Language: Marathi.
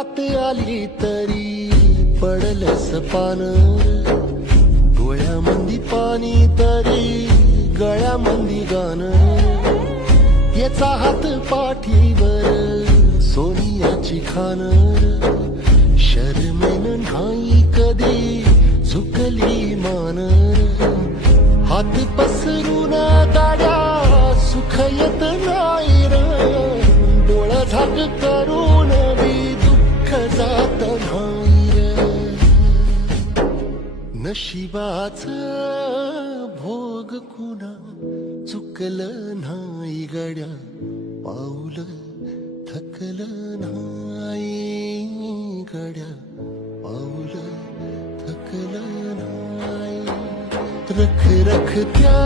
दारात आली तरी पडलस पान, डोळ्यामंदी पाणी तरी गळ्यामंदी गाण, याचा हात पाठीवर सोनियाची खान, शर्मेन नाही कधी झुकली मान, हात पसरून गाड्या सुख येत नाही र, डोळा झाक करून बी दुःख जात नाही र, नशिबाच भोग कुणा चुकलं नाही गड्या, पाऊल थकलं नाही गड्या, पाऊल थकलं नाही, रख रख त्या